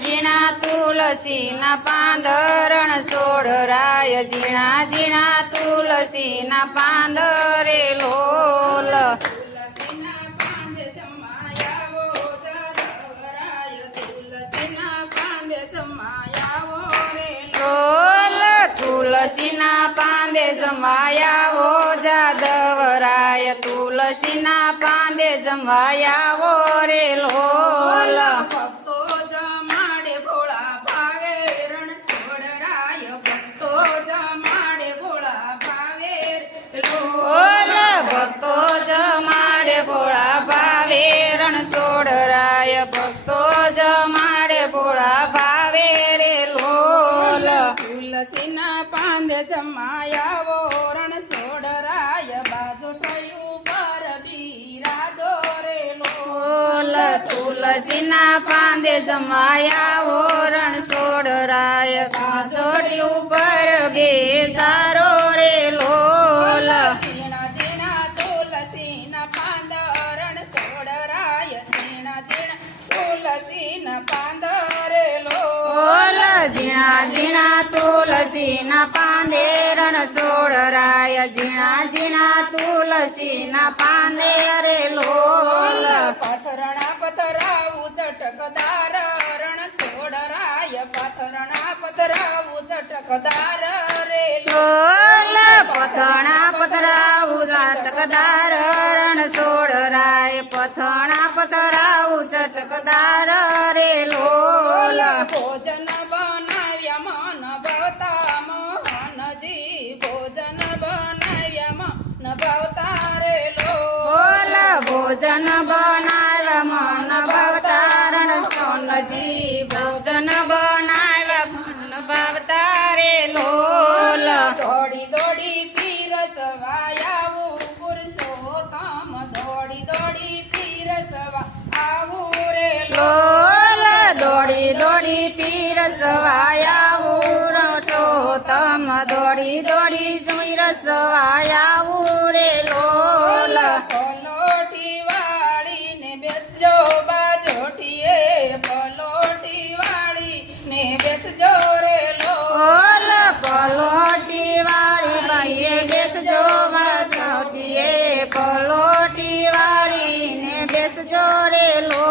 ઝીણા તુલસીના પાંદરણ સોડરાય ઝીણા ઝીણા તુલસીના પાંદરે લોલ તુલસીના પાંદે જમાયાવો જાદવરાય તુલસીના પાંદે જમાયાવો રે લોલ તુલસીના પાંદે જમાયાવો જાદવરાય તુલસીના પાંદે જમાયાવો રે લોલ ભક્તો જમાડે ભોળા ભાવે રણ સોડરાય ભક્તો જમાડે ભોળા ભાવે ઓલ ભક્તો જમાડે ભોળા ભાવે રણ સોડરાય ભક્તો જમાડે ભોળા ભાવે રે લોલ તુલસીના પાંદે જમાયાવો રણ સોડરાય બાજુ થયું પર બિરાજો રે ઓલ તુલસીના પાંદે જમાયાવો રણ સોડરાય કાજોડી ઉપર બેસારો રે લોલ ઝીણા ઝીણા તુલસીના પાંદ રણ સોડરાય ઝીણા ઝીણા તુલસીના પાંદ રે ઓલ ઝીણા ઝીણા તુલસીના પાંદે રણ સોડરાય ઝીણા ઝીણા તુલસીના પાંદે રે લોલ પાથરણા પથરાવું ચટકદાર રણ છોડરાય પાથરણા પથરાવું ચટકદાર રે લોલ પથણા પથરાવું ચટકદાર રણ સોડરાય પથણા પથરાવું ચટકદાર રે લોલ ભોજન બનાવ્યા મન ભવતા મોહનજી ભોજન બનાવ્યા મન ભવતા રે બોલ ભોજન બનાવ્યા મન ભવતારણ સોનજી ભોજન બનાવ્યા મન ભવતારે લોલ દોડી દોડી પીરસવાયાવું પુરુષોત્તમ દોડી દોડી પીરસવા આવું રે લોલ દોડી દોડી પીરસવાયા પુરુષોત્તમ દોડી દોડી પીરસવાયા રે લોલ પલોટી વાળીને બેસજો બાજોટીએ પલોટી વાળીને બેસજો રે ઓલ પલોટી વાળી બાઈએ બેસજો મારા છોટીએ પલોટી વાળીને બેસજો રે લો